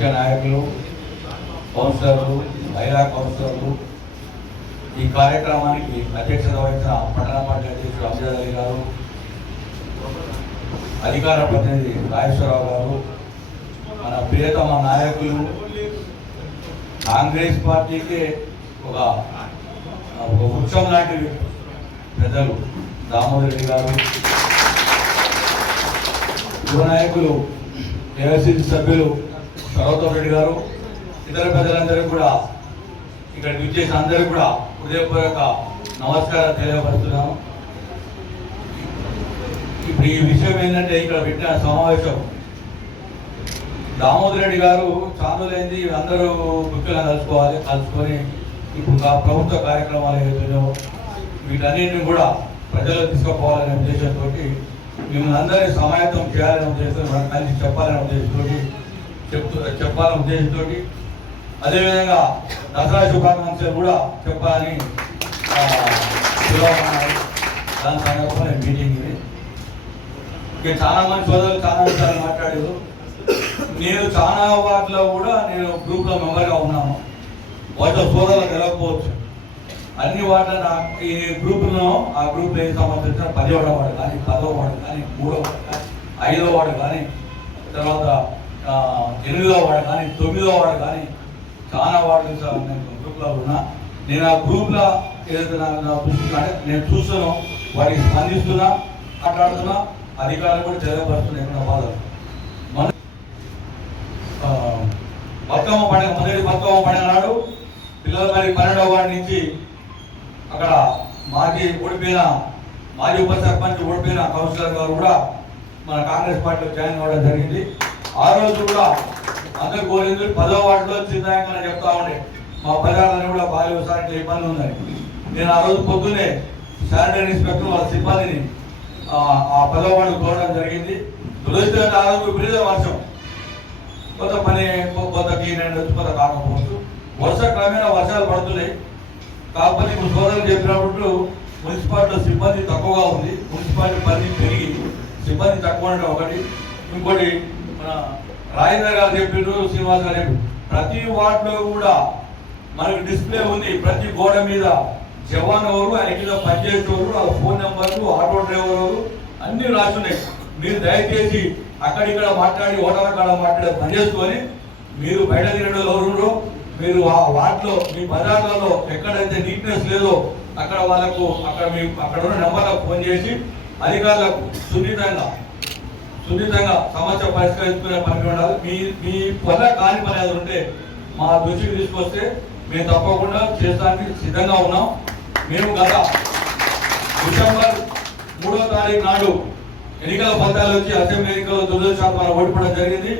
ముఖ్య నాయకులు, కౌన్సిలర్లు, మహిళా కౌన్సిలర్లు, ఈ కార్యక్రమానికి అధ్యక్షత వహించిన పట్టణ పార్టీ అధ్యక్షుడు అంజద్ అలీ గారు, అధికార ప్రతినిధి రాజేశ్వరరావు గారు, మన ప్రియతమ నాయకులు, కాంగ్రెస్ పార్టీకి ఒక వృక్షం లాంటి పెద్దలు దామోదర్ రెడ్డి గారు, యువ నాయకులు ఏఐసిసి సభ్యులు సర్వోత్తమ్ రెడ్డి గారు, ఇతర పెద్దలందరికీ కూడా ఇక్కడ విచ్చేసిన అందరికీ కూడా హృదయపూర్వక నమస్కారం తెలియపరుస్తున్నాను. ఇప్పుడు ఈ విషయం ఏంటంటే ఇక్కడ పెట్టిన సమావేశం దామోదర్ రెడ్డి గారు చాలులైంది అందరూ ముఖ్యంగా కలుసుకొని ఇప్పుడు ప్రభుత్వ కార్యక్రమాలు ఏదైతున్నాయో వీటన్నింటినీ కూడా ప్రజలకు తీసుకుపోవాలనే ఉద్దేశంతో మిమ్మల్ని అందరినీ సమాయత్తం చేయాలనే ఉద్దేశంతో కలిసి చెప్పాలనే ఉద్దేశంతో అదేవిధంగా దసరా శుభాకాంక్షలు కూడా చెప్పాలని దాని సందర్భంలో మీటింగ్ ఇది. ఇక చాలా మంది సోదరులు చాలా విషయాలు మాట్లాడారు. నేను చాలా వాటిలో కూడా నేను గ్రూప్లో మెంబర్గా ఉన్నాను. వాటిలో సోదరులు తెలవకపోవచ్చు. అన్ని వాటిలో ఈ గ్రూపులో ఆ గ్రూప్ ఏ సంబంధించిన 10వ వార్డు కానీ 10వ వార్డు కానీ 3వ వార్డు కానీ 5వ వార్డు కానీ తర్వాత 8వ వార్డు కానీ 9వ వార్డు కానీ చాలా వార్డులు నేను గ్రూప్లో ఉన్నా. నేను ఆ గ్రూప్లో ఏదైతే నా దృష్టి నేను చూస్తున్నాను, వాటికి స్పందిస్తున్నా, మాట్లాడుతున్నా, అధికారులు కూడా తెలియపరుస్తున్నాయి. ఎక్కడ బాధలు మన బతుకమ్మ పండుగ మొదటి బతుకమ్మ పండుగ నాడు పిల్లల మరి 12వ వార్డు నుంచి అక్కడ మాజీ ఉప సర్పంచ్ ఓడిపోయిన కౌన్సిలర్ గారు కూడా మన కాంగ్రెస్ పార్టీలో జాయిన్ అవ్వడం జరిగింది. ఆ రోజు కూడా అందరు కోరింది 10వ వార్డులో చిన్నాయంగా చెప్తా ఉండే మా ప్రజలని కూడా బాల్య వ్యవసాయంలో ఇబ్బంది ఉందని. నేను ఆ రోజు పొద్దున్నే శానిటరీ ఇన్స్పెక్టర్ వాళ్ళ సిబ్బందిని ఆ 10వ వార్డు కోరడం జరిగింది. దురదృష్ట ఆ రోజు విపరీత వర్షం, కొంత పని కొంత క్లీన్ కొంత కాకపోవచ్చు. క్రమేణా వర్షాలు పడుతున్నాయి. కాకపోతే ఇప్పుడు సోదరులు చెప్పినప్పుడు మున్సిపాలిటీలో సిబ్బంది తక్కువగా ఉంది. మున్సిపాలిటీ పరిధి పెరిగి సిబ్బంది తక్కువ ఉండడం ఒకటి. ఇంకోటి మన రాజేంద్ర గారు చెప్పిండ్రు, శ్రీనివాస్ గారు చెప్పారు, ప్రతి వార్డులో కూడా మనకు డిస్ప్లే ఉంది. ప్రతి గోడ మీద జవాన్ ఎవరు, ఆయన పనిచేసేవారు, వాళ్ళ ఫోన్ నెంబర్లు, ఆటో డ్రైవర్ ఎవరు అన్నీ రాస్తున్నాయి. మీరు దయచేసి అక్కడిక్కడ మాట్లాడి ఓటర్ల కాడ మాట్లాడే పని చేసుకొని మీరు బయట తిరగడం ఎవరు మీరు ఆ వార్డులో మీ బజార్లలో ఎక్కడైతే నీట్నెస్ లేదో అక్కడ వాళ్ళకు అక్కడ ఉన్న నెంబర్లకు ఫోన్ చేసి అధికారులకు సున్నితంగా సమస్య పరిష్కరించుకునే పని ఉండాలి. మీ వల్ల కాని పని అది ఉంటే మా దృష్టికి తీసుకొస్తే మేము తప్పకుండా చేయడానికి సిద్ధంగా ఉన్నాం. మేము గత డిసెంబర్ 3వ తారీఖు నాడు ఎన్నికల ఫలితాలు వచ్చి అసెంబ్లీ ఎన్నికల్లో దురదృష్టవశాత్తు ఓడిపోవడం జరిగింది.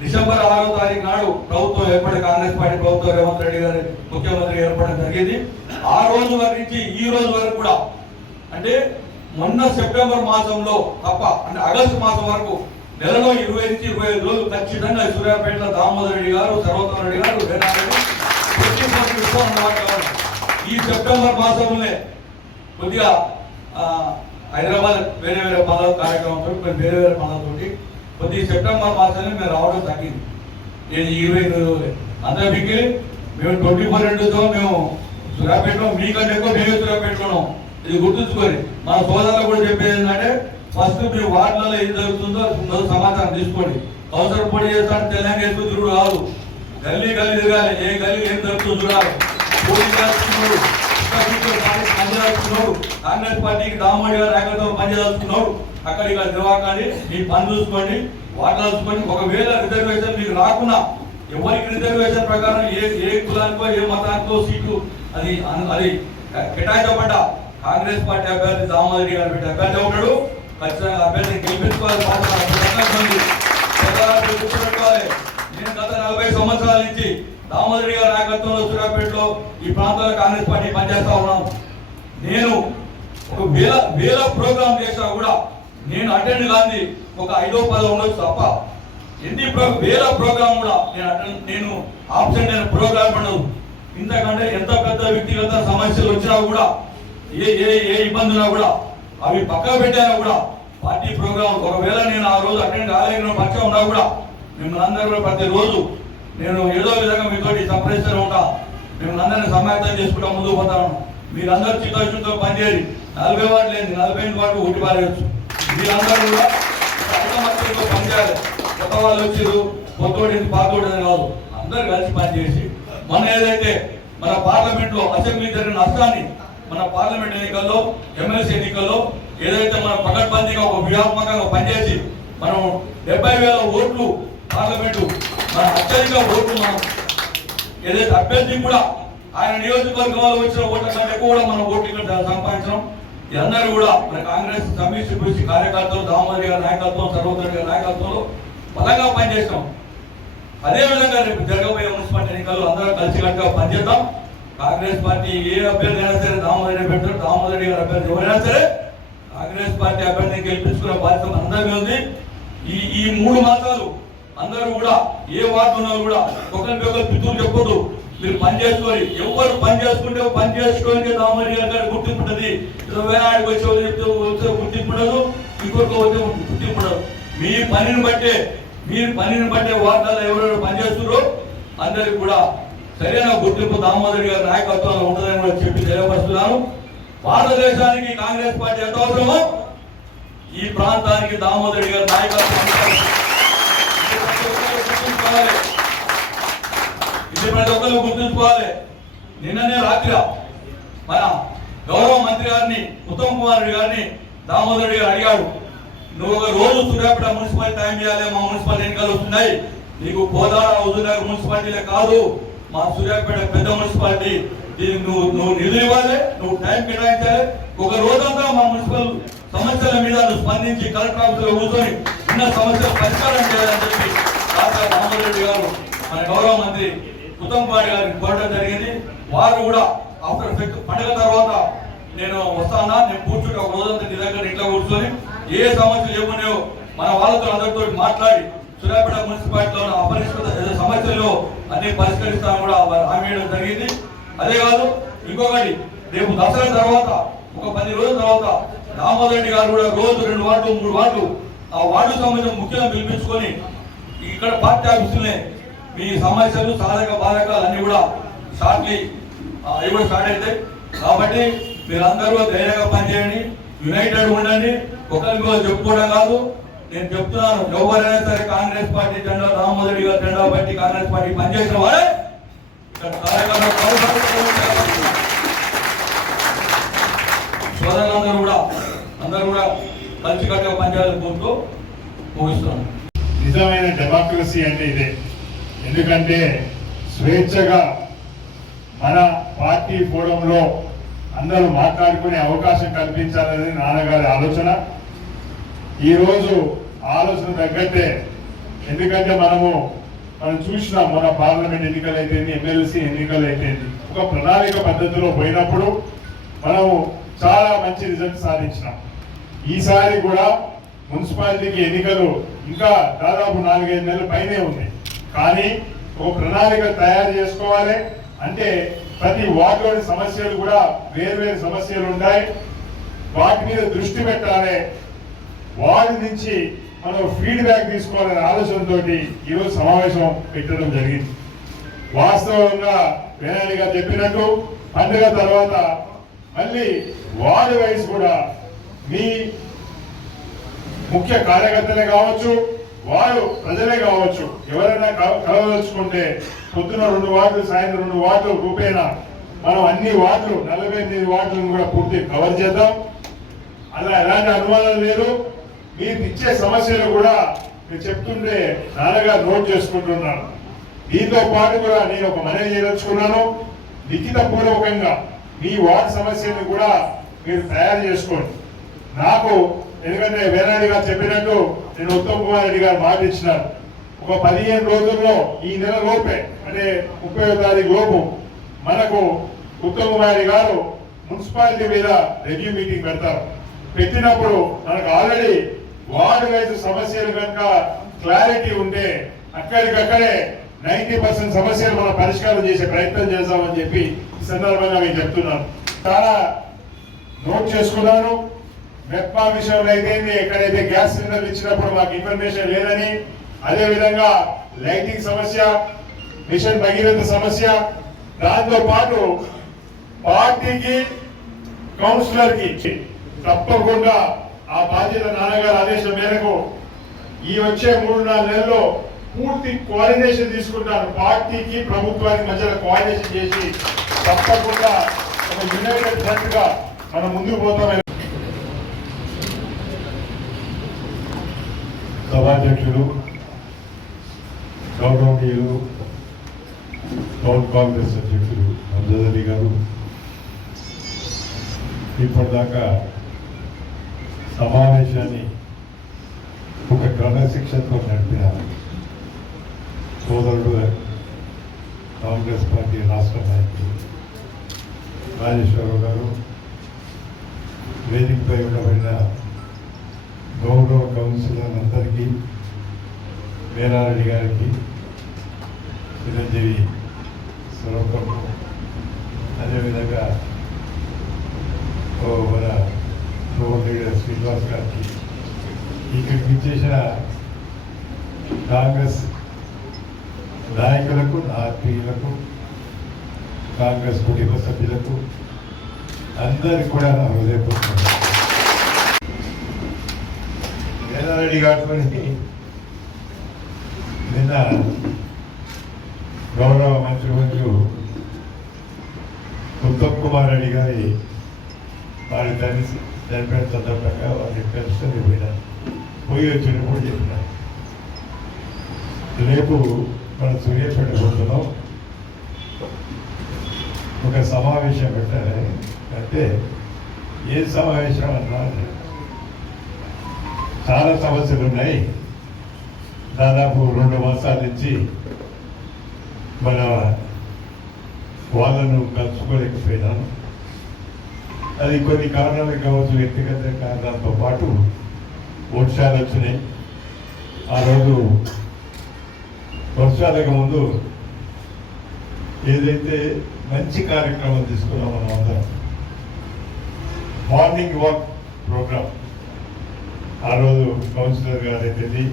డిసెంబర్ 6వ తారీఖు నాడు ప్రభుత్వం ఏర్పడి కాంగ్రెస్ పార్టీ ప్రభుత్వం రేవంత్ రెడ్డి గారి ముఖ్యమంత్రి ఏర్పడడం జరిగింది. ఆ రోజు వరకు నుంచి ఈ రోజు వరకు కూడా అంటే మొన్న సెప్టెంబర్ మాసంలో తప్ప అంటే ఆగస్టు మాసం వరకు నెలలో 20 నుంచి 25 రోజులు ఖచ్చితంగా సూర్యాపేటలో దామోదర్ రెడ్డి గారు, సర్వోత్తమ్ రెడ్డి గారు ఈ సెప్టెంబర్ మాసంలోనే కొద్దిగా హైదరాబాద్ వేరే పనుల కార్యక్రమంతో వేరే పనులతోటి కొద్ది సెప్టెంబర్ మాసంలో మేము రావడం తగ్గింది. 20 రోజులే అందరూ మిగిలి మేము 24 మేము సూర్యాపేటలో మీకంటే ఎక్కువ మేమే సూర్యాపేటలో. ఇది గుర్తుంచుకొని మన సోదరులు కూడా చెప్పేది ఏంటంటే ఫస్ట్ మీ వార్డులలో ఏం జరుగుతుందో సమాచారం తీసుకోండి. అవసరం పొడి చేస్తాను తెలంగాణ ఎక్కువ తిరుగుడు కాదు, గల్లీ తిరగాలి. ఏ గల్లీ ఏం జరుగుతుందో చూడాలి. కాంగ్రెస్ పార్టీకి దామోడి గారు నాయకత్వం పనిచేస్తున్నాడు. అక్కడ ఇక్కడ నిర్వాహకాన్ని మీ పని చూసుకోండి, వార్డులు చూసుకోండి. ఒకవేళ రిజర్వేషన్ మీకు రాకుండా ఎవరికి రిజర్వేషన్ ప్రకారం ఏ కులానికో ఏ మతానికో సీటు అది కేటాయించబడ్డ కాంగ్రెస్ పార్టీ అభ్యర్థి దామోదర్ గారు పెట్టి అభ్యర్థి ఉంటాడు. ఖచ్చితంగా అభ్యర్థిని గెలిపించుకోవాలి. నేను గత 40 సంవత్సరాల నుంచి దామోదర్ గారి నాయకత్వంలో సూర్యాపేటలో ఈ ప్రాంతంలో కాంగ్రెస్ పార్టీ పనిచేస్తా ఉన్నాను. నేను ఒక వేల ప్రోగ్రామ్ చేసినా కూడా నేను అటెండ్ కాంది ఒక 5-10 ఉండొచ్చు తప్ప ఎన్ని వేల ప్రోగ్రామ్ కూడా నేను ఆబ్సెంట్ అయిన ప్రోగ్రామ్ ఉండదు. ఇంతకంటే ఎంత పెద్ద వ్యక్తిగత సమస్యలు వచ్చినా కూడా ఏ ఇబ్బంది ఉన్నా కూడా అవి పక్కన పెట్టారా కూడా పార్టీ ప్రోగ్రామ్ ఒకవేళ నేను ఆ రోజు అటెండ్ కాలేని పక్షం ఉన్నా కూడా మిమ్మల్ని అందరూ ప్రతిరోజు నేను ఏదో విధంగా మీతోటి సంప్రదిస్తూనే ఉంటా. మేము అందరినీ సమాయత్తం చేసుకుంటా ముందుకు పోతాను. మీరందరూ చిత్తశుద్ధితో పనిచేయాలి. 40 వార్డు లేదు, 45 వార్డు ఒకటి పారేయచ్చు. మీరందరూ కూడా ఐకమత్యంతో పనిచేయాలి. కొత్త వాళ్ళు వచ్చారు, కొత్తోడి పాతోడి అని కాదు, అందరూ కలిసి పనిచేసి మన ఏదైతే మన పార్లమెంట్లో అసెంబ్లీ జరిగిన నష్టాన్ని మన పార్లమెంట్ ఎన్నికల్లో ఎమ్మెల్సీ ఎన్నికల్లో ఏదైతే మనం పకడ్బందీగా ఒక వ్యూహాత్మకంగా పనిచేసి మనం 70,000 ఓట్లు పార్లమెంటు మన అత్యధిక ఓట్లు మనం ఏదైతే అభ్యర్థి కూడా ఆయన నియోజకవర్గంలో వచ్చిన ఓట్ల కంటే కూడా మనం ఓట్లు ఇక్కడ సంపాదించడం. అందరూ కూడా మన కాంగ్రెస్ సమిష్టి కృషి కార్యకర్తలు దామోదర్ గారి నాయకత్వం, సర్వోదర్ గారి నాయకత్వంలో బలంగా పనిచేస్తాం. అదేవిధంగా రేపు జరగబోయే మున్సిపాలిటీ ఎన్నికల్లో అందరూ కలిసికట్టుగా పనిచేద్దాం. కాంగ్రెస్ పార్టీ ఏ అభ్యర్థి అయినా సరే దామోదర్ పెట్టారు, దామోదర్ గారి అభ్యర్థి ఎవరైనా సరే కాంగ్రెస్ పార్టీ అభ్యర్థిని గెలిపించుకునే బాధ్యత అందరికీ ఉంది. ఈ 3 మాసాలు అందరూ కూడా ఏ వార్డు ఉన్నా కూడా ఒకరికొకరు పితులు చెప్పొద్దు. మీరు పని చేసుకొని ఎవరు పని చేసుకుంటే పని చేసుకోవడానికి దామోదర్ గారి గుర్తింపు ఉంటుంది. వేనాడికి వచ్చే చెప్తే గుర్తింపు ఉండదు, ఇంకొక వచ్చే గుర్తింపు ఉండదు. మీ పనిని బట్టే వార్డులలో ఎవరెవరు పనిచేస్తున్నారో అందరికి కూడా సరైన గుర్తింపు దామోదర్ గారి నాయకత్వంలో ఉంటుందని కూడా చెప్పి తెలియపరుస్తున్నాను. భారతదేశానికి కాంగ్రెస్ పార్టీ ఎంత అవసరమో ఈ ప్రాంతానికి దామోదర్ గారి నాయకత్వం ఇది ప్రతి ఒక్కరు గుర్తుంచుకోవాలి. నిన్ననే రాత్రి మన గౌరవ మంత్రి గారిని ఉత్తమ్ కుమార్ రెడ్డి గారిని దామోదర్ గారు అడిగాడు, నువ్వు ఒక రోజు సూర్యాపేట మున్సిపాలిటీ టైం చేయాలి, మా మున్సిపాలిటీ ఎన్నికలు వస్తున్నాయి, నీకు కోదాడ హుజూర్నగర్ మున్సిపాలిటీలే కాదు మా సూర్యాపేట పెద్ద మున్సిపాలిటీ, దీనికి నువ్వు నిధులు ఇవ్వాలి, నువ్వు టైం కేటాయించాలి, ఒక రోజంతా మా మున్సిపల్ సమస్యల మీద నువ్వు స్పందించి కలెక్టర్ ఆఫీసులో కూర్చొని ఉన్న సమస్యలు పరిష్కారం చేయాలని చెప్పి డాక్టర్ దామోదర్ రెడ్డి గారు మన గౌరవ మంత్రి ఉత్తమ్ కుమార్ గారిని కోరడం జరిగింది. వారు కూడా ఆఫ్టర్ పండుగ తర్వాత నేను వస్తానా, నేను కూర్చుంటే ఒక రోజంతా నీ దగ్గర ఇంట్లో కూర్చొని ఏ సమస్యలు ఏమున్నాయో మన వాళ్ళతో అందరితో మాట్లాడి సూర్యాపేట మున్సిపాలిటీలో అపరిష్కృత సమస్యలు అన్ని పరిష్కరిస్తామని కూడా హామీ ఇవ్వడం జరిగింది. అదే కాదు, ఇంకొకటి రేపు దసరా తర్వాత ఒక 10 రోజుల తర్వాత దామోదర్ రెడ్డి గారు కూడా రోజు 2 వార్డు 3 వార్డు ఆ వార్డు సంబంధించిన ముఖ్యంగా పిలిపించుకొని ఇక్కడ పార్టీ ఆఫీసులనే మీ సమస్యలు సాధక బాధకాలు అన్ని కూడా షార్ట్లీ అవి కూడా స్టార్ట్ అవుతాయి. కాబట్టి మీరందరూ ధైర్యంగా పనిచేయండి, యునైటెడ్ ఉండండి. ఒకరికి చెప్పుకోవడం కాదు, నేను చెప్తున్నాను, ఎవరైనా సరే కాంగ్రెస్ పార్టీ జెండా దామోదర్ రెడ్డి గారు జెండా బట్టి కాంగ్రెస్ పార్టీ పనిచేసిన వాడే ఇక్కడ సోదరులందరూ అందరూ కూడా కలిసికట్టుగా పనిచేయాలని కోరుతూ ముగిస్తున్నాను. నిజమైన డెమోక్రసీ అంటే ఇదే. ఎందుకంటే స్వేచ్ఛగా మన పార్టీ ఫోరంలో అందరూ మాట్లాడుకునే అవకాశం కల్పించాలని నాన్నగారి ఆలోచన. ఈరోజు ఆలోచన తగ్గట్టే, ఎందుకంటే మనం చూసినాం మన పార్లమెంట్ ఎన్నికలు అయితేంది, ఎమ్మెల్సీ ఎన్నికలు అయితేంది, ఒక ప్రణాళిక పద్ధతిలో పోయినప్పుడు మనము చాలా మంచి రిజల్ట్ సాధించినాం. ఈసారి కూడా మున్సిపాలిటీకి ఎన్నికలు ఇంకా దాదాపు 4-5 నెలల పైనే ఉంది. కానీ ఒక ప్రణాళిక తయారు చేసుకోవాలి. అంటే ప్రతి వార్డులోని సమస్యలు కూడా వేర్వేరు సమస్యలు ఉంటాయి, వాటి మీద దృష్టి పెట్టాలి. వార్డు నుంచి మనం ఫీడ్బ్యాక్ తీసుకోవాలనే ఆలోచనతో ఈరోజు సమావేశం పెట్టడం జరిగింది. వాస్తవంగా వేణాడిగా చెప్పినట్టు పండుగ తర్వాత మళ్ళీ వార్డు వైజ్ కూడా మీ ముఖ్య కార్యకర్తలే కావచ్చు, వారు ప్రజలే కావచ్చు, ఎవరైనా కలవదలుచుకుంటే పొద్దున 2 వార్డులు, సాయంత్రం 2 వార్డులు రూపేనా మనం అన్ని వార్డులు 48 వార్డులను కూడా పూర్తి కవర్ చేద్దాం. అలా ఎలాంటి అనుమానం లేదు. మీరు ఇచ్చే సమస్యలు కూడా మీరు చెప్తుంటే నాన్నగారు నోట్ చేసుకుంటున్నాను. దీంతో పాటు కూడా నేను ఒక మనవి చేయదలుచుకున్నాను, లిఖిత పూర్వకంగా మీ వార్డు సమస్యను కూడా మీరు తయారు చేసుకోండి. నాకు ఎందుకంటే వేనాడి గారు చెప్పినట్టు నేను ఉత్తమ్ కుమార్ రెడ్డి గారు మాట ఇచ్చినారు, ఒక 15 రోజుల్లో ఈ నెల లోపే అంటే 30వ తారీఖు లోపు మనకు ఉత్తమ్ కుమార్ రెడ్డి గారు మున్సిపాలిటీ మీద రివ్యూ మీటింగ్ పెడతారు. పెట్టినప్పుడు మనకు ఆల్రెడీ వార్డు వైజ్ సమస్యలు కనుక క్లారిటీ ఉంటే అక్కడికక్కడే 90% సమస్యలు మనం పరిష్కారం చేసే ప్రయత్నం చేద్దామని చెప్పి ఈ సందర్భంగా నేను చెప్తున్నాను. చాలా నోట్ చేసుకున్నాను. మెప్మా విషయంలో అయితే ఎక్కడైతే గ్యాస్ సిలిండర్లు ఇచ్చినప్పుడు మాకు ఇన్ఫర్మేషన్ లేదని, అదేవిధంగా లైటింగ్ సమస్య, మిషన్ భగీరథ సమస్య, దాంతో పాటు పార్టీకి కౌన్సిలర్ కి తప్పకుండా ఆ బాధ్యత నాన్నగారి ఆదేశం మేరకు ఈ వచ్చే 3-4 నెలల్లో పూర్తి కోఆర్డినేషన్ తీసుకుంటాను. పార్టీకి ప్రభుత్వానికి మధ్యలో కోఆర్డినేషన్ చేసి తప్పకుండా ఒక యునైటెడ్ ఫ్రంట్ గా మనం ముందుకు పోతామని సభాధ్యక్షులు గౌరవనీయులు టౌన్ కాంగ్రెస్ అధ్యక్షులు అమ్జద్ అలీ గారు, ఇప్పటిదాకా సమావేశాన్ని ఒక క్రమశిక్షణతో నడిపిన సోదరుడు కాంగ్రెస్ పార్టీ రాష్ట్ర నాయకులు రాజేశ్వరరావు గారు, వేదికపై ఉండబడిన గౌరవ కౌన్సిలర్ అందరికీ, వీరారెడ్డి గారికి, చిరంజీవి స్వరూపం, అదేవిధంగా మన ఫ్లోర్ లీడర్ శ్రీనివాస్ గారికి, ఇక్కడికి ఇచ్చేసిన కాంగ్రెస్ నాయకులకు, ఆత్మీయులకు, కాంగ్రెస్ కుటుంబ సభ్యులకు అందరికీ కూడా నా హృదయపూర్వక వీరారెడ్డి గారితో నిన్న గౌరవ మంత్రివర్యులు ఉత్తమ్ కుమార్ రెడ్డి గారి వారి తండ్రి చనిపోయిన సందర్భంగా వారిని కలుసుకొని పోయి వచ్చినప్పుడు చెప్పినారు, రేపు మన సూర్యాపేట గుంటలో ఒక సమావేశం పెట్టాలి అంటే ఏ సమావేశం అన్నా చాలా సమస్యలు ఉన్నాయి. దాదాపు 2 మాసాల నుంచి మన వాళ్ళను కలుసుకోలేకపోయినాను. అది కొన్ని కారణాలు కావచ్చు, వ్యక్తిగత కారణాలతో పాటు వర్షాలు వచ్చినాయి. ఆ రోజు వర్షాలకు ముందు ఏదైతే మంచి కార్యక్రమం తీసుకున్నాం మనం అందరం, మార్నింగ్ వాక్ ప్రోగ్రామ్, ఆ రోజు కౌన్సిలర్ గారు అయితేంది,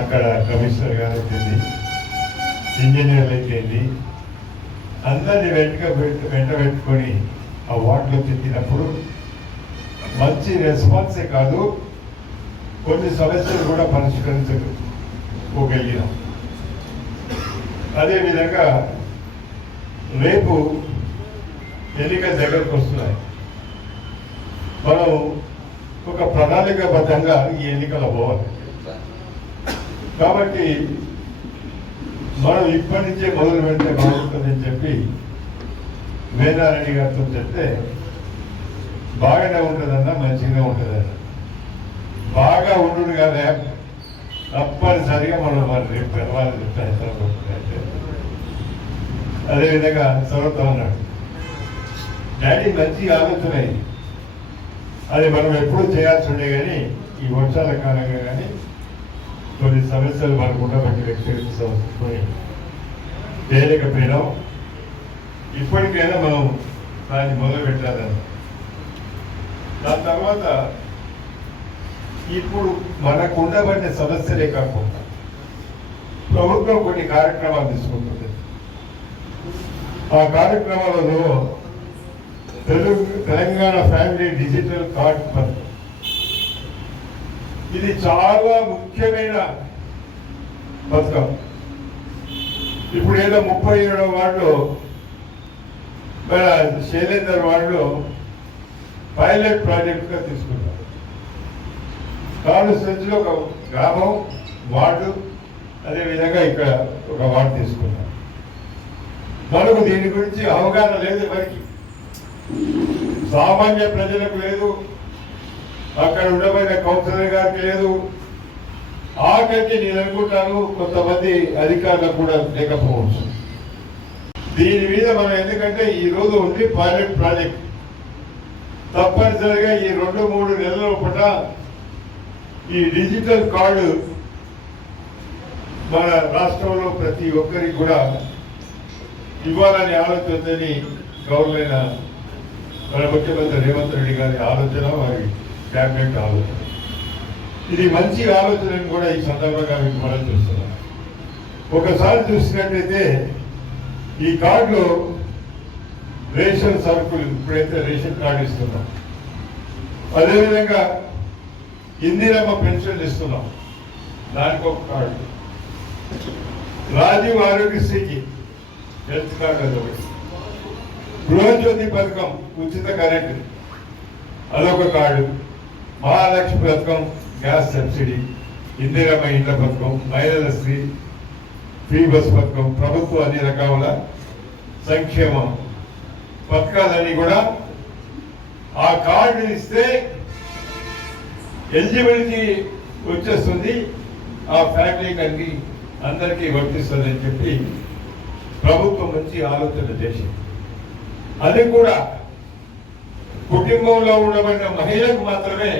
అక్కడ కమిషనర్ గారు అయితేంది, ఇంజనీర్లు అయితేంది, అందరినీ వెంట పెట్టుకొని ఆ వార్డులో తిరిగినప్పుడు మంచి రెస్పాన్సే కాదు, కొన్ని సమస్యలు కూడా పరిష్కరించగలిగినాం. అదేవిధంగా రేపు ఎన్నికల దగ్గరకు వస్తున్నాయి. మనం ఒక ప్రణాళికాబద్ధంగా ఈ ఎన్నికలు పోవాలి. కాబట్టి మనం ఇప్పటి నుంచే మొదలు పెడితే బాగుంటుందని చెప్పి వీరారెడ్డి గారితో చెప్తే బాగానే ఉంటుందన్నా, మంచిగానే ఉంటుందన్న. బాగా ఉండు కదా, తప్పనిసరిగా మనం రేపు పెరవాలి చెప్తాను. అదేవిధంగా చదువుతా ఉన్నాడు, డాడీ మంచి ఆలోచన అయింది, అది మనం ఎప్పుడూ చేయాల్సి ఉండే, కానీ ఈ వర్షాల కాలంగా కానీ కొన్ని సమస్యలు మనకు ఉండబట్టి వ్యక్తిగత సమస్యలు చేయలేకపోయినాం. ఇప్పటికైనా మనం దాన్ని మొదలు పెట్టాలని. దాని తర్వాత ఇప్పుడు మనకు ఉండబడిన సమస్యలే కాకుండా ప్రభుత్వం కొన్ని కార్యక్రమాలు తీసుకుంటుంది. ఆ కార్యక్రమాలలో తెలంగాణ ఫ్యామిలీ డిజిటల్ కార్డ్ పథకం, ఇది చాలా ముఖ్యమైన పథకం. ఇప్పుడు ఏదో 37వ వార్డులో మన శైలేందర్ వార్డులో పైలట్ ప్రాజెక్టుగా తీసుకున్నారు. కాన్స్టిట్యూన్సీలో ఒక గ్రామం, వార్డు, అదేవిధంగా ఇక్కడ ఒక వార్డు తీసుకున్నారు. మనకు దీని గురించి అవగాహన లేదు, ఎవరికి, సామాన్య ప్రజలకు లేదు, అక్కడ ఉండబోయిన కౌన్సిలర్ గారికి లేదు, ఆఖరికి నేను అనుకుంటాను కొంతమంది అధికారులకు కూడా లేకపోవచ్చు. దీని మీద మనం, ఎందుకంటే ఈ రోజు ఉంది పైలట్ ప్రాజెక్ట్, తప్పనిసరిగా ఈ 2-3 నెలల పూట ఈ డిజిటల్ కార్డు మన రాష్ట్రంలో ప్రతి ఒక్కరికి కూడా ఇవ్వాలని ఆలోచనని గౌరవైన మన ముఖ్యమంత్రి రేవంత్ రెడ్డి గారి ఆలోచన, వారి క్యాబినెట్ ఆలోచన. ఇది మంచి ఆలోచనని కూడా ఈ సందర్భంగా మీకు మనం చూస్తున్నాం. ఒకసారి చూసినట్లయితే ఈ కార్డులో రేషన్ సరుకులు ఇప్పుడైతే రేషన్ కార్డు ఇస్తున్నాం, అదేవిధంగా ఇందిరమ్మ పెన్షన్ ఇస్తున్నాం, దానికి ఒక కార్డు, రాజీవ్ ఆరోగ్యశ్రీకి హెల్త్ కార్డు అదొకటి, గృహజ్యోతి పథకం ఉచిత కరెంటు అదొక కార్డు, మహాలక్ష్మి పథకం గ్యాస్ సబ్సిడీ, ఇందిరమ్మ ఇండ్ల పథకం, మహిళల ఫ్రీ బస్ పథకం, ప్రభుత్వ అన్ని రకాల సంక్షేమం పథకాలన్నీ కూడా ఆ కార్డు ఇస్తే ఎలిజిబిలిటీ వచ్చేస్తుంది, ఆ ఫ్యామిలీకి అన్ని అందరికీ వర్తిస్తుంది అని చెప్పి ప్రభుత్వం మంచి ఆలోచన చేసింది. అది కూడా కుటుంబంలో ఉండబడిన మహిళకు మాత్రమే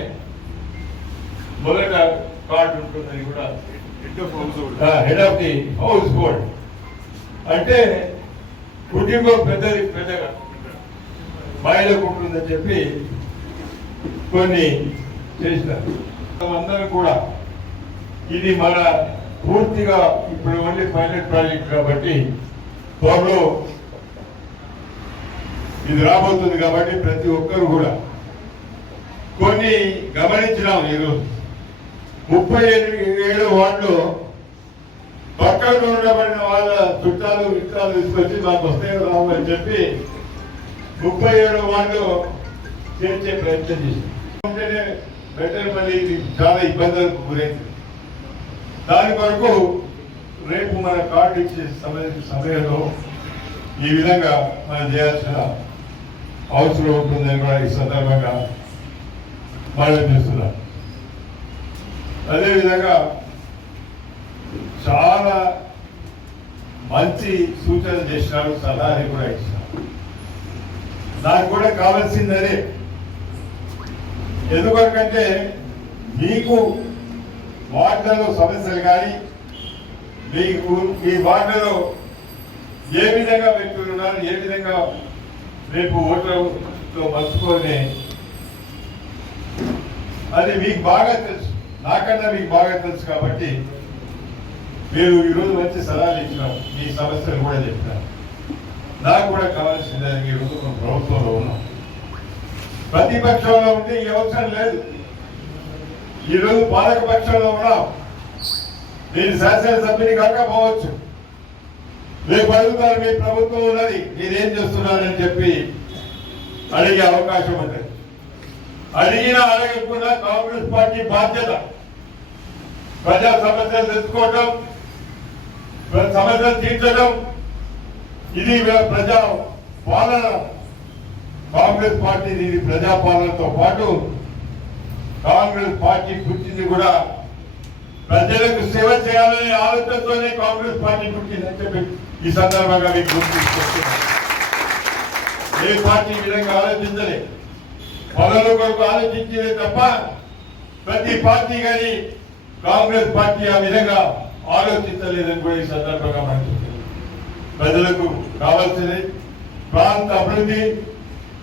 మొదట కార్డు ఉంటుందని కూడా head of the house hold అంటే కుటుంబం పెద్దగా మహిళకు ఉంటుందని చెప్పి కొన్ని చేసినారు. అందరం కూడా ఇది మన పూర్తిగా ఇప్పుడు ఓన్లీ పైలట్ ప్రాజెక్ట్ కాబట్టి త్వరలో ఇది రాబోతుంది కాబట్టి ప్రతి ఒక్కరు కూడా కొన్ని గమనించినాం. ఈరోజు 37 వార్డులో పక్కన ఉండబడిన వాళ్ళ చుట్టాలు విత్తాలు తీసుకొచ్చి మాకు వస్తాయో రావు అని చెప్పి 37 వార్డులో చేర్చే ప్రయత్నం చేసింది. బెటర్ మళ్ళీ ఇది చాలా ఇబ్బందులకు గురైంది. దాని కొరకు రేపు మన కార్డు ఇచ్చే సమయంలో ఈ విధంగా మనం చేయాల్సిన అవసరం ఉంటుందని కూడా ఈ సందర్భంగా మనం చేస్తున్నాం. అదేవిధంగా చాలా మంచి సూచన చేసినారు, సలహాలు కూడా ఇచ్చినారు. నాకు కూడా కావాల్సిందనే, ఎందుకంటే మీకు వార్డులలో సమస్యలు కానీ మీకు ఈ వార్డులో ఏ విధంగా వ్యక్తులు ఉన్నారు, ఏ విధంగా రేపు ఓట్లతో మలుచుకొని అది మీకు బాగా తెలుసు, నాకన్నా మీకు బాగా తెలుసు కాబట్టి మీరు ఈరోజు మంచి సలహాలు ఇచ్చినారు, మీ సమస్యలు కూడా చెప్పినారు. నాకు కూడా కావాల్సింది ఈరోజు మనం ప్రభుత్వంలో ఉన్నాం, ప్రతిపక్షంలో ఉంటే ఈ అవసరం లేదు. ఈరోజు పాలక పక్షంలో ఉన్నాం, నేను శాసనసభ్యుని కాకపోవచ్చు, రేపు అడుగుతారు మీ ప్రభుత్వం ఉన్నది మీరేం చేస్తున్నారని చెప్పి అడిగే అవకాశం ఉంటుంది. అడిగినా అడగకుండా కాంగ్రెస్ పార్టీ బాధ్యత ప్రజా సమస్యలు తెలుసుకోవటం, సమస్యలు తీర్చడం, ఇది ప్రజా పాలన. కాంగ్రెస్ పార్టీ ఇది ప్రజాపాలనతో పాటు కాంగ్రెస్ పార్టీ పుట్టింది కూడా ప్రజలకు సేవ చేయాలనే ఆలోచనతోనే కాంగ్రెస్ పార్టీ పుట్టిందని చెప్పి ఈ సందర్భంగా మీకు గుర్తిస్తున్నాను. ఏ పార్టీ విధంగా ఆలోచించలే, పనుల కొరకు ఆలోచించేదే తప్ప ప్రతి పార్టీ కానీ కాంగ్రెస్ పార్టీ ఆ విధంగా ఆలోచించలేదని కూడా ఈ సందర్భంగా మనం ప్రజలకు కావాల్సింది ప్రాంత అభివృద్ధి,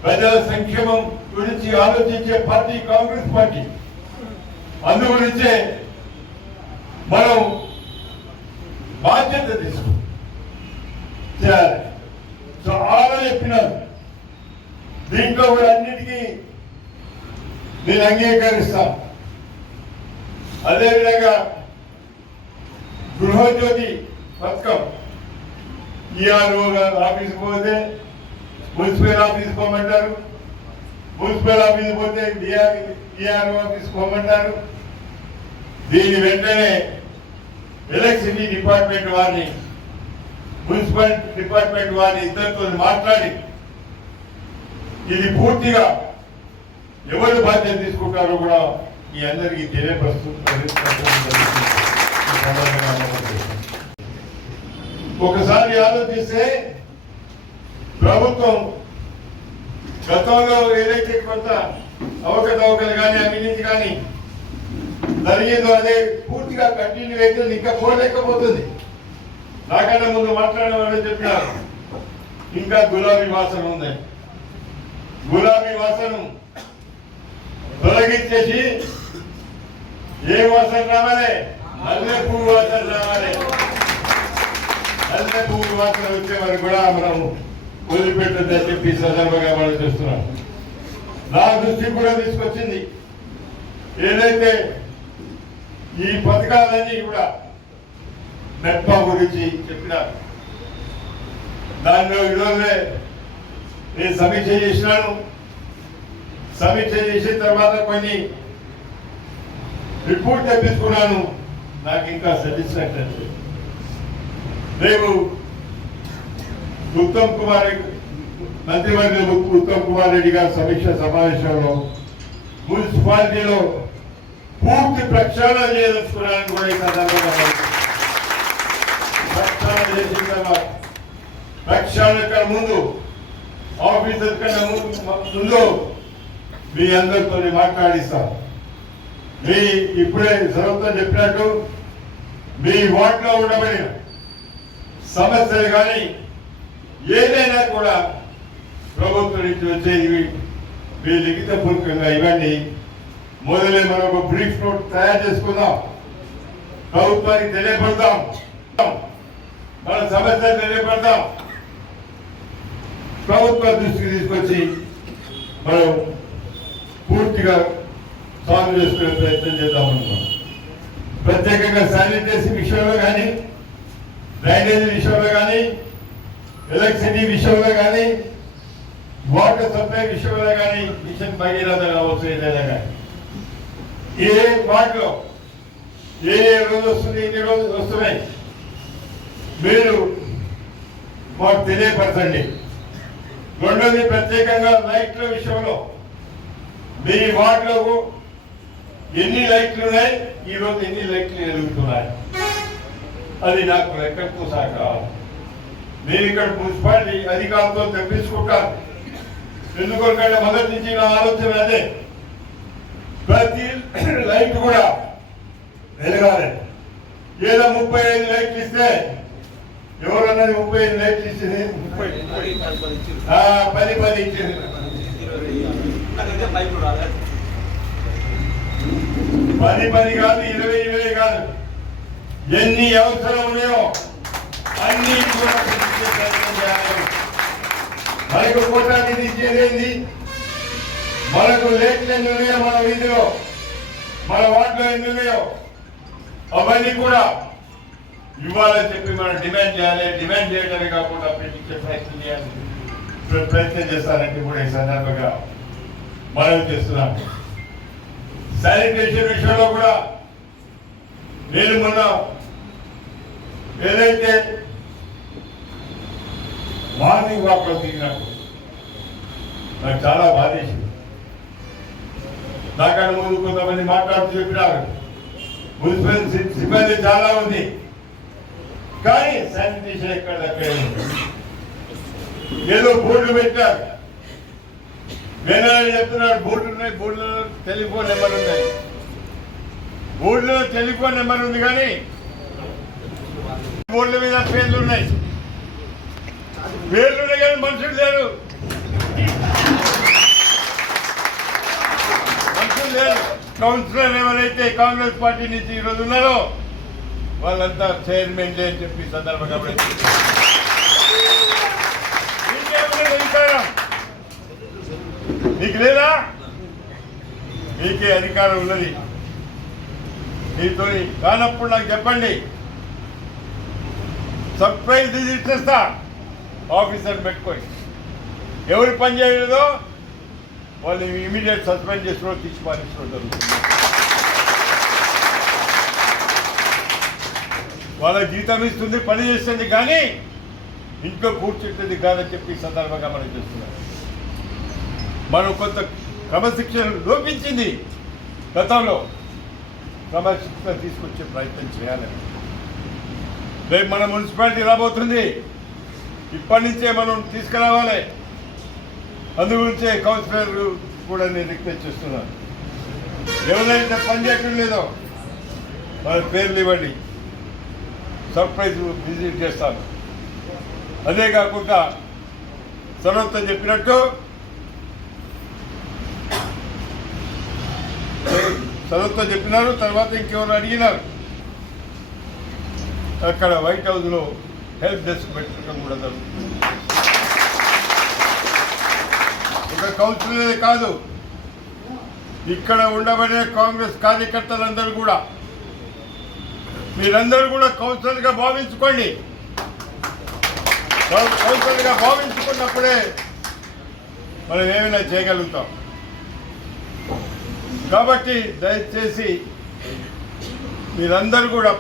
ప్రజల సంక్షేమం గురించి ఆలోచించే పార్టీ కాంగ్రెస్ పార్టీ. అందు గురించే మనం బాధ్యత తీసుకు చేయాలి. చాలా చెప్పినారు, దీంట్లో కూడా అన్నిటికీ నేను అంగీకరిస్తాను. అదేవిధంగా గృహజ్యోతి పథకం ఈఆర్ఓ ఆఫీస్కి పోతే మున్సిపల్ ఆఫీస్ పోమంటారు, మున్సిపల్ ఆఫీస్ పోతే ఈఆర్ఓ ఆఫీస్ పోమంటారు. దీని వెంటనే ఎలక్ట్రిసిటీ డిపార్ట్మెంట్ వారిని, మున్సిపల్ డిపార్ట్మెంట్ వారిని ఇద్దరితో మాట్లాడి ఇది పూర్తిగా ఎవరు బాధ్యత తీసుకుంటారో కూడా మీ అందరికీ తెలియపరుస్తుంది. ఒకసారి ఆలోచిస్తే ప్రభుత్వం గతంలో ఏదైతే కొంత అవకతవకలు కానీ అవినీతి కానీ జరిగిందో అదే పూర్తిగా కంటిన్యూ అయితే ఇంకా పోలేకపోతుంది. నాకన్నా ముందు మాట్లాడిన వాళ్ళు చెప్పినారు ఇంకా గులాబీ వాసన ఉందని. గులాబీ వాసన తొలగించేసి ఏ వాసన రావాలి, మల్లె పువ్వు వాసన రావాలి. నల్ల పువ్వులు మాత్రం వచ్చే వరకు కూడా మనం వదిలిపెట్టద్దని చెప్పి సందర్భంగా మనం చూస్తున్నాం. నా దృష్టికి కూడా తీసుకొచ్చింది ఏదైతే ఈ పథకాలన్నీ కూడా మెట్పా గురించి చెప్పినారు. దానిలో ఈరోజే నేను సమీక్ష చేసినాను. సమీక్ష చేసిన తర్వాత కొన్ని రిపోర్ట్ తెప్పించుకున్నాను. నాకు ఇంకా సాటిస్ఫాక్షన్. రేపు మంత్రివర్గ ఉత్తమ్ కుమార్ రెడ్డి గారి సమీక్ష సమావేశంలో మున్సిపాలిటీలో పూర్తి ప్రక్షాళన చేయదలుచుకున్నాను కూడా ఈ సందర్భంగా ప్రక్షాళన చేసిన తర్వాత ప్రక్షాళన ముందు ఆఫీసర్ కన్నా ముందు మీ అందరితో మాట్లాడిస్తాను. మీ ఇప్పుడే సర్వత్వం చెప్పినట్టు మీ వార్డులో ఉండబడిన సమస్యలు కానీ ఏదైనా కూడా ప్రభుత్వం నుంచి వచ్చేవి మీ లిఖిత పూర్వకంగా ఇవన్నీ మొదలై మనం ఒక బ్రీఫ్ నోట్ తయారు చేసుకుందాం. ప్రభుత్వానికి తెలియపడతాం, మన సమస్యలు తెలియపడతాం. ప్రభుత్వ దృష్టికి తీసుకొచ్చి మనం పూర్తిగా సాల్వ్ చేసుకునే ప్రయత్నం చేద్దామనుకున్నాం. ప్రత్యేకంగా శానిటేషన్ విషయంలో కానీ, డ్రైనేజీ విషయంలో కానీ, ఎలక్ట్రిసిటీ విషయంలో కానీ, వాటర్ సప్లై విషయంలో కానీ, మిషన్ భగీరథ కావచ్చు, ఏదైనా కానీ ఏ వాటిలో ఏ రోజు వస్తుంది, ఎన్ని రోజులు వస్తున్నాయి మీరు మాకు తెలియపరచండి. రెండోది ప్రత్యేకంగా లైట్ల విషయంలో మీ వార్డులో ఎన్ని లైట్లు ఉన్నాయి, ఈరోజు ఎన్ని లైట్లు ఎదుగుతున్నాయి, అది నాకు లెక్కకు సాక. నేను ఇక్కడ మున్సిపాలిటీ అధికారులతో తెప్పించుకుంటాను. ఎందుకంటే మొదటి నుంచి నా ఆలోచన అదే, ప్రతి లైట్ కూడా వెలగాలి. ఏదో 35 లైట్లు ఇస్తే ఎవరన్నది 35 లైట్లు ఇచ్చింది, 10 ఇచ్చింది. 10 కాదు, 20 కాదు, ఎన్ని అవసరం ఉన్నాయో అన్ని కూడా ప్రయత్నం చేయాలి. మనకు కోటానికి ఇచ్చేదేంది, మనకు లేట్లు ఎన్ని ఉన్నాయో మన వీధిలో, మన వార్డులో ఎన్ని ఉన్నాయో అవన్నీ కూడా ఇవ్వాలని చెప్పి మనం డిమాండ్ చేయాలి. డిమాండ్ చేయడమే కాకుండా పెట్టించే ప్రయత్నం చేయాలి. ప్రయత్నం చేస్తారంటే కూడా ఈ సందర్భంగా మనం చేస్తున్నాం. శానిటేషన్ విషయంలో కూడా నేను మొన్న ఏదైతే మార్నింగ్ వాక్లో దిగినప్పుడు నాకు చాలా బాధేసింది. నాకన్నా ముందు కొంతమంది మాట్లాడుతూ చెప్పినారు మున్సిపల్ సిబ్బంది చాలా ఉంది, కానీ శానిటేషన్ ఎక్కడ దగ్గర ఏదో బోర్డులు పెట్టారు. వేనాడు చెప్తున్నాడు బోర్డులు ఉన్నాయి, బోర్డులో టెలిఫోన్ నెంబర్ ఉన్నాయి, బోర్డులో టెలిఫోన్ నెంబర్ ఉంది, కానీ బోర్డుల మీద పేర్లు ఉన్నాయి. పేర్లు ఉన్నాయి కానీ మనుషులు లేరు, మనుషులు లేరు. కౌన్సిలర్ ఎవరైతే కాంగ్రెస్ పార్టీ నుంచి ఈరోజు ఉన్నారో వాళ్ళంతా చైర్మన్ అని చెప్పి సందర్భంగా అధికారం నీకు లేదా? మీకే అధికారం ఉన్నది. మీతో కానప్పుడు నాకు చెప్పండి, సర్ప్రైజ్ విజిట్ చేస్తా. ఆఫీసర్ పెట్టుకొని ఎవరు పని చేయలేదో వాళ్ళు ఇమీడియట్ సస్పెండ్ చేసుకోవడం, తీసి పాలించడం జరుగుతుంది. వాళ్ళ జీతం ఇస్తుంది, పని చేస్తుంది, కానీ ఇంట్లో కూర్చుంటుంది కాదని చెప్పి సందర్భంగా మనం చేస్తున్నాం. మనం కొంత క్రమశిక్షణ లోపించింది గతంలో, క్రమశిక్షణ తీసుకొచ్చే ప్రయత్నం చేయాలి. రేపు మన మున్సిపాలిటీ రాబోతుంది, ఇప్పటి నుంచే మనం తీసుకురావాలి. అందుగురించే కౌన్సిలర్ కూడా నేను రిక్వెస్ట్ చేస్తున్నాను, ఎవరైతే పని చేయటం లేదో వాళ్ళ పేర్లు ఇవ్వండి, సర్ప్రైజ్ విజిట్ చేస్తాను. అదే కాకుండా సర్వత్వం చెప్పినట్టు సర్వత్వం చెప్పినారు. తర్వాత ఇంకెవరు అడిగినారు, అక్కడ వైట్ హౌస్లో హెల్ప్ డెస్క్ పెట్టడం కూడా జరుగుతుంది. ఒక కౌన్సిలరే కాదు, ఇక్కడ ఉండబడే కాంగ్రెస్ కార్యకర్తలందరూ కూడా మీరందరూ కూడా కౌన్సిలర్గా భావించుకోండి. కౌన్సిలర్గా భావించుకున్నప్పుడే మనం ఏమైనా చేయగలుగుతాం. కాబట్టి దయచేసి మీరందరూ కూడా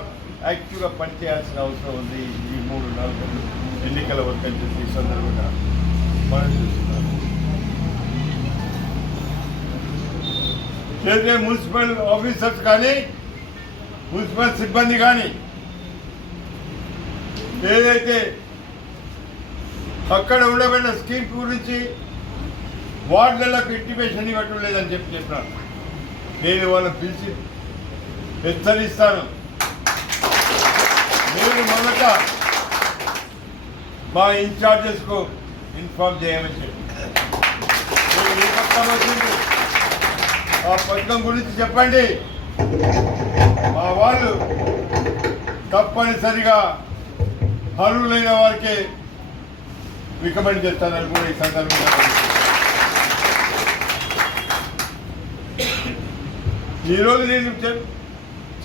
యాక్టివ్గా పనిచేయాల్సిన అవసరం ఉంది. ఈ 3-4 ఎన్నికల వరకు అని చెప్పి ఈ సందర్భంగా మనం చూస్తున్నాం. చేసే మున్సిపల్ ఆఫీసర్స్ కానీ మున్సిపల్ సిబ్బంది కానీ ఏదైతే అక్కడ ఉండబడిన స్కీమ్ గురించి వార్డులకు ఇంటిమేషన్ ఇవ్వటం లేదని చెప్పినాను. నేను వాళ్ళని పిలిచి హెచ్చరిస్తాను. మీరు మొదట మా ఇన్ఛార్జెస్కు ఇన్ఫార్మ్ చేయమని చెప్పి మీరు ఏ పథకం వచ్చింది ఆ పథకం గురించి చెప్పండి. మా వాళ్ళు తప్పనిసరిగా అర్హులైన వారికే రికమెండ్ చేస్తానని కూడా ఈ సందర్భంగా ఈరోజు నేను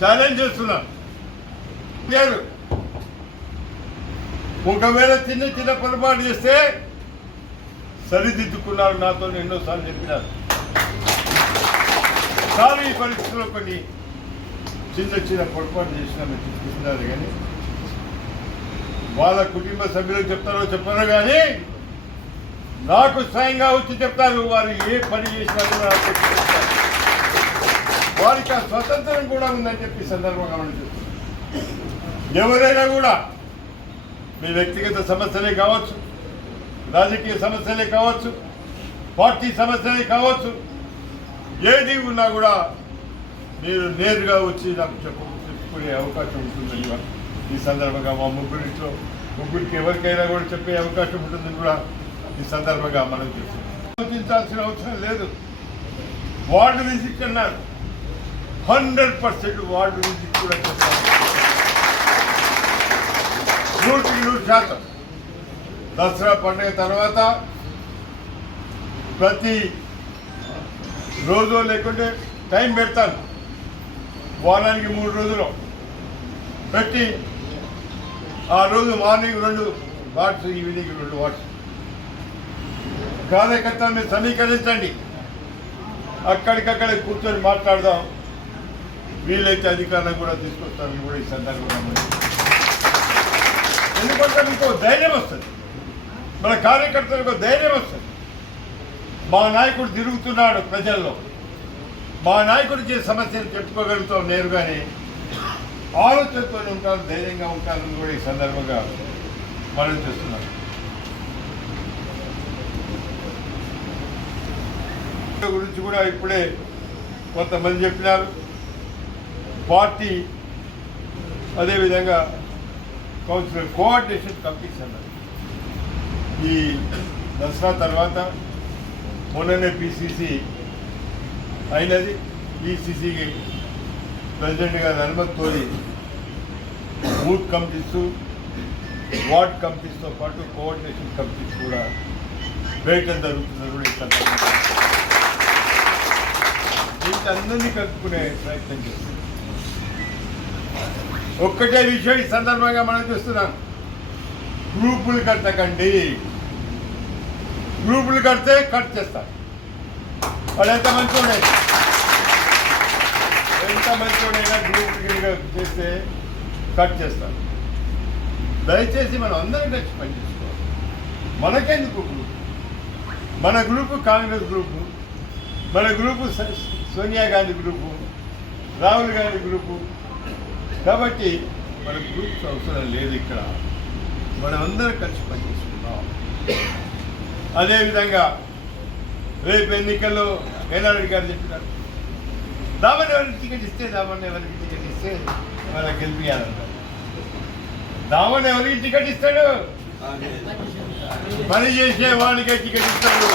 ఛాలెంజ్ చేస్తున్నాను. ఒకవేళ చిన్న చిన్న పొరపాటు చేస్తే సరిదిద్దుకున్నారు. నాతో ఎన్నోసార్లు చెప్పినారు. చాలా ఈ పరిస్థితుల్లో కొన్ని చిన్న చిన్న పొరపాటు చేసినా చూస్తున్నారు. కానీ వాళ్ళ కుటుంబ సభ్యులకు చెప్తారో చెప్పారో కానీ నాకు స్వయంగా వచ్చి చెప్తారు. వారు ఏ పని చేసినా కూడా నాకు వచ్చి చెప్తారు. వారికి ఆ స్వతంత్రం కూడా ఉందని చెప్పి సందర్భంగా మనం చూస్తున్నాం. ఎవరైనా కూడా మీ వ్యక్తిగత సమస్యలే కావచ్చు, రాజకీయ సమస్యలే కావచ్చు, పార్టీ సమస్యలే కావచ్చు, ఏది ఉన్నా కూడా మీరు నేరుగా వచ్చి నాకు చెప్పుకునే అవకాశం ఉంటుందని ఈ సందర్భంగా మా ముగ్గురికి ఎవరికైనా కూడా చెప్పే అవకాశం ఉంటుందని కూడా ఈ సందర్భంగా మనం చూస్తున్నాం. ఆలోచించాల్సిన అవసరం లేదు. వార్డు విజిట్ అన్నారు. 100% వార్డు విజిట్ కూడా చేస్తారు. 100% దసరా పండుగ తర్వాత ప్రతి రోజు లేకుంటే టైం పెడతాను. వారానికి 3 రోజులు పెట్టి ఆ రోజు మార్నింగ్ 2 వాట్స్, ఈవినింగ్ 2 వాట్స్ కార్యకర్తలను మీరు సమీకరించండి. అక్కడికక్కడ కూర్చొని మాట్లాడదాం. వీలైతే అధికారులను కూడా తీసుకొస్తామని కూడా ఈ సందర్భంగా. ఎందుకంటే మీకు ధైర్యం వస్తుంది, మన కార్యకర్తలకు ధైర్యం వస్తుంది. మా నాయకుడు తిరుగుతున్నాడు ప్రజల్లో, మా నాయకుడికి సమస్యలు చెప్పుకోగలుగుతాం నేరుగానే. ఆలోచనతో ఉంటారు, ధైర్యంగా ఉంటారని కూడా ఈ సందర్భంగా మనం చూస్తున్నాం. గురించి కూడా ఇప్పుడే కొంతమంది చెప్పినారు. పార్టీ అదేవిధంగా కౌన్సిలర్ కోఆర్డినేషన్ కమిటీస్ అన్నారు. ఈ దసరా తర్వాత మొన్ననే పిసిసి అయినది. పిసిసికి ప్రెసిడెంట్ గారి అనుమతితో బూత్ కమిటీస్, వార్డ్ కమిటీస్తో పాటు కోఆర్డినేషన్ కమిటీస్ కూడా వేయటం జరుగుతుందని కూడా ఈ సందర్భంగా అందరినీ కలుపుకునే ప్రయత్నం చేస్తుంది. ఒక్కటే విషయం ఈ సందర్భంగా మనం చూస్తున్నాం. గ్రూపులు కట్టకండి. గ్రూపులు కడితే కట్ చేస్తారు. వాళ్ళు ఎంత మంచివాడైనా గ్రూపులు చేస్తే కట్ చేస్తారు. దయచేసి మనం అందరం కలిసి పనిచేసుకోవాలి. మనకెందుకు గ్రూపు? మన గ్రూపు కాంగ్రెస్ గ్రూపు, మన group Sonia Gandhi group, Rahul Gandhi group. కాబట్టి మన గ్రూప్స్ అవసరం లేదు. ఇక్కడ మనం అందరం కలిసి పనిచేసుకున్నాం. అదేవిధంగా రేపు ఎన్నికల్లో ఏనారెడ్డి గారు చెప్పినారు, దామని ఎవరికి టికెట్ ఇస్తే వాళ్ళకి గెలిపియాలన్నారు. దామని ఎవరికి టికెట్ ఇస్తాడు? పని చేసే వాడికే టికెట్ ఇస్తాడు.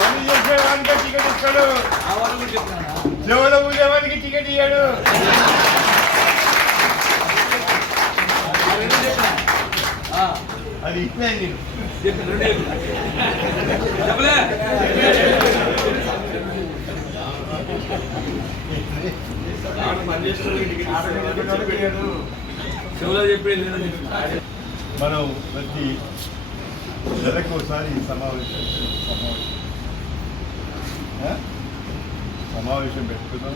పని చేసే వాడికే టికెట్ ఇస్తాడు. చెవుల ఊరేవాడికి టికెట్ ఇయ్యాడు. అది ఇచ్చినా నేను చెప్పలే మనం ప్రతి నెలకు ఒకసారి సమావేశం పెట్టుకుందాం.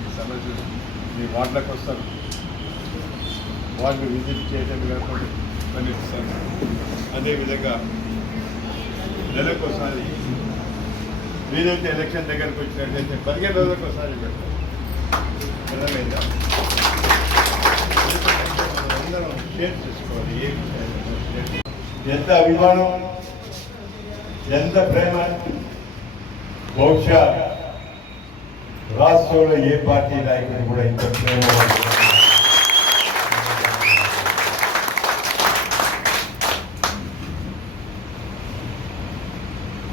ఈ సమస్య మీ వార్డులకు వస్తారు, వాళ్ళు విజిట్ చేయడం కాకుండా పనిస్తాను. అదేవిధంగా నెలకు ఒకసారి ఏదైతే ఎలక్షన్ దగ్గరకు వచ్చినట్లయితే 15 రోజులకు ఒకసారి పెడతాం. అర్థమైందా? అందరం షేర్ చేసుకోవాలి. ఏ ఎంత అభిమానం, ఎంత ప్రేమ. బహుశా రాష్ట్రంలో ఏ పార్టీ నాయకుడు కూడా ఇంత ప్రేమ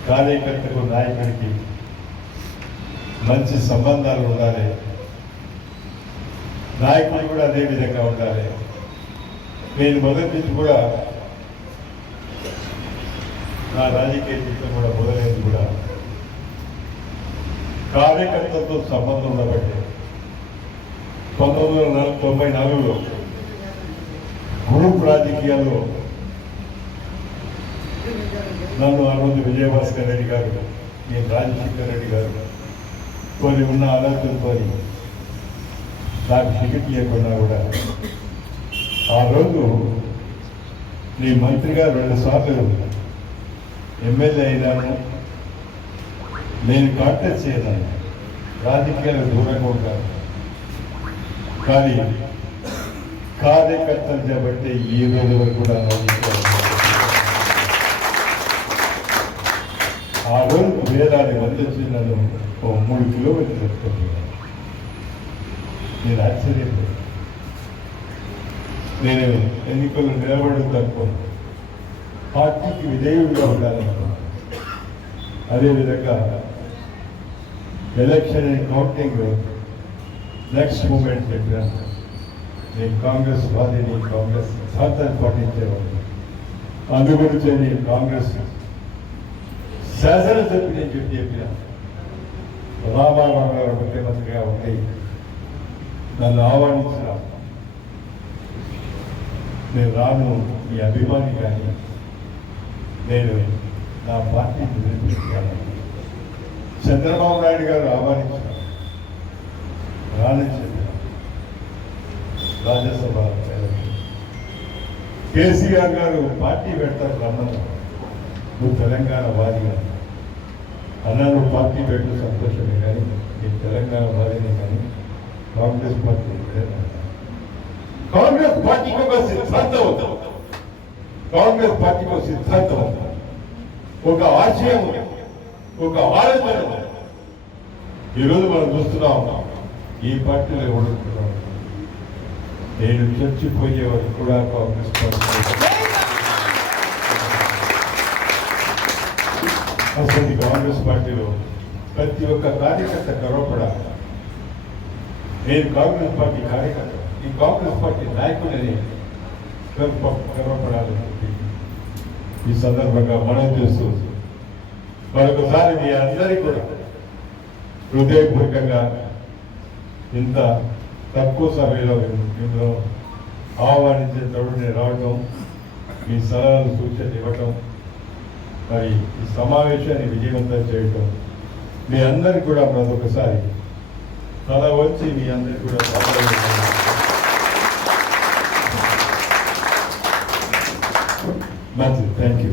కార్యకర్తకు నాయకుడికి మంచి సంబంధాలు ఉండాలి. నాయకులు కూడా అదే విధంగా ఉండాలి. నేను మొదటి నుంచి కూడా నా రాజకీయ జీవితం కూడా మొదలైంది కూడా కార్యకర్తలతో సంబంధం ఉండబట్టే. 1994లో గ్రూప్ రాజకీయాల్లో నన్ను ఆ రోజు విజయభాస్కర్ రెడ్డి గారు, నేను రాజశేఖర్ రెడ్డి గారు కొన్ని ఉన్న ఆలోచనతో నాకు టికెట్ ఇవ్వకుండా కూడా ఆ రోజు నీ మంత్రిగా 2 సార్లు ఎమ్మెల్యే అయినాను. నేను కాంటెస్ట్ చేయను, రాజకీయాలకు దూరంగా ఉంటాను. కానీ కార్యకర్తలు చేపట్టి ఈ రోజు వరకు కూడా ఆ రోజు వేలాది మంది వచ్చి నన్ను 3 కిలోమీటర్లు ఎత్తుకుంటున్నాను. నేను ఆశ్చర్యపోయాను. నేను ఎన్నికల్లో నిలబడుతాను, పార్టీకి విధేయుడిగా ఉండాలనుకున్నాను. అదేవిధంగా election and counting next moment చెప్పాను. నేను కాంగ్రెస్ వాదిని, కాంగ్రెస్ సిద్ధాంతాన్ని పాటించేవాడు. అందుగురించి నేను కాంగ్రెస్ శాసనసభ్యుని నేను చెప్పిన రామారావు గారు ముఖ్యమంత్రిగా ఉండి నన్ను ఆహ్వానించిన నేను రాను మీ అభిమాని, కానీ నేను నా పార్టీని నిర్మించాను. చంద్రబాబు నాయుడు గారు ఆహ్వానించిన రానని చెప్పిన రాజ్యసభ కేసీఆర్ గారు పార్టీ పెడతారు రమ్మన్నా, నువ్వు తెలంగాణ వాదిగా అన్నా, నువ్వు పార్టీ పెట్టు సంతోషమే, కానీ నీ తెలంగాణ వాదినే, కానీ కాంగ్రెస్ పార్టీ కాంగ్రెస్ పార్టీకి ఒక సిద్ధాంతం అవుతాం, కాంగ్రెస్ పార్టీకి ఒక సిద్ధాంతం అవుతాం, ఒక ఆశయం, ఒక ఆలోచన. ఈరోజు మనం చూస్తున్నాం ఈ పార్టీలో ఎవడుతున్నాం. నేను చచ్చిపోయే వరకు కూడా కాంగ్రెస్ పార్టీ అసలు కాంగ్రెస్ పార్టీలో ప్రతి ఒక్క కార్యకర్త గర్వపడాలి. నేను కాంగ్రెస్ పార్టీ కార్యకర్త, ఈ కాంగ్రెస్ పార్టీ నాయకులని గర్వపడాలి. ఈ సందర్భంగా మనం చేస్తూ మరొకసారి మీ అందరికీ కూడా హృదయపూర్వకంగా ఇంత తక్కువ సమయంలో మిమ్మల్ని ఆహ్వానించిన తోడు నేను రావటం, మీ సలహాలు సూచనలు ఇవ్వటం, మరి ఈ సమావేశాన్ని విజయవంతం చేయటం, మీ అందరికీ కూడా మరొకసారి తల వచ్చి మీ అందరికీ కూడా మంచిది. Thank you.